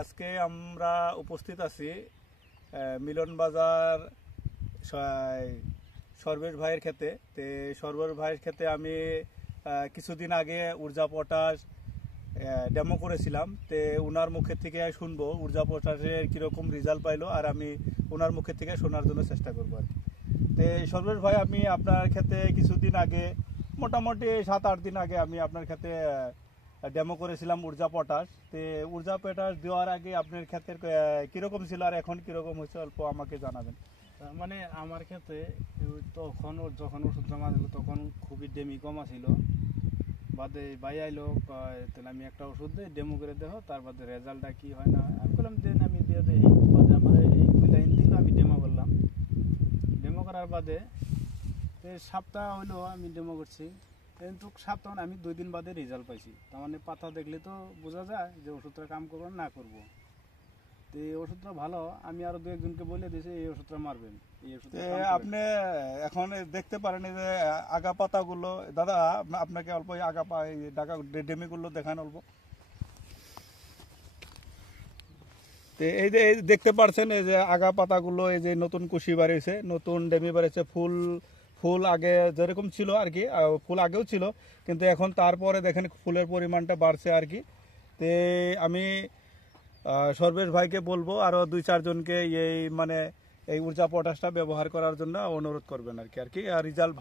আজকে আমরা উপস্থিত আছি মিলন বাজার সর্বেশ ভাইয়ের ক্ষেতে। সর্বেশ ভাইয়ের ক্ষেতে আমি কিছুদিন আগে ঊর্জা পটাশ ডেমো করেছিলাম। ওনার মুখের থেকে শুনবো ঊর্জা পটাশের কীরকম রেজাল্ট পাইলো, আর আমি ওনার মুখের থেকে শোনার জন্য চেষ্টা করবো আর কি। সর্বেশ ভাই, আমি আপনার ক্ষেতে কিছুদিন আগে, মোটামুটি 7-8 দিন আগে আমি আপনার ক্ষেতে ডেমো করেছিলাম ঊর্জা পটাশ। ঊর্জা পটাশ দেওয়ার আগে আপনার ক্ষেতের কিরকম ছিল আর এখন কিরকম হয়েছে অল্প আমাকে জানাবেন। মানে আমার ক্ষেত্রে তখন যখন ওষুধটা মারলো তখন খুবই ডেমি কমা ছিল। বাদে ভাই আইলো, তাহলে আমি একটা ওষুধ দিই, ডেমো করে দেখো, তার বাদে রেজাল্টটা কি হয় না। আমি বললাম দেন, আমি দিয়ে দিই। বাদে আমার এই 2 লাইন দিল, আমি ডেমো করলাম। ডেমো করার বাদে সপ্তাহ হইলো আমি ডেমো করছি, কিন্তু সপ্তাহ আমি 2 দিন বাদে রেজাল্ট পাইছি। তার মানে পাতা দেখলে তো বোঝা যায় যে ওষুধটা কাম করবো না করবো। তো এই ওষুধটা ভালো, আমি আরো 2-1জনকে বলে দিয়েছি এই ওষুধটা মারবেন। আপনি এখন দেখতে পারেন যে আগা পাতাগুলো, দাদা আপনাকে অল্প আগা ডেমিগুলো দেখান অল্প। এই যে দেখতে পাচ্ছেন এই যে আগা পাতাগুলো, এই যে নতুন কুশি বাড়িয়েছে, নতুন ডেমি বাড়িয়েছে। ফুল আগে যেরকম ছিল আর কি, ফুল আগেও ছিল, কিন্তু এখন তারপরে দেখেন ফুলের পরিমাণটা বাড়ছে আর কি। আমি সর্বেশ ভাইকে বলবো আরো 2-4 জনকে এই ঊর্জা পটাশটা ব্যবহার করার জন্য অনুরোধ করবেন আর কি। আর রেজাল্ট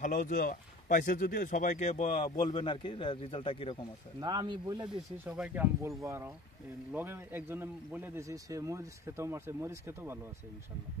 ভালো পাইছে যদি সবাইকে বলবেন আর কি, রেজাল্টটা কিরকম আছে। না, আমি বলে দিয়েছি সবাইকে, আমি বলবো আরো লগে একজনে বলে দিয়েছি, সে মরিচ খেতেও মারছে, মরিচ খেতেও ভালো আছে ইনশাল্লাহ।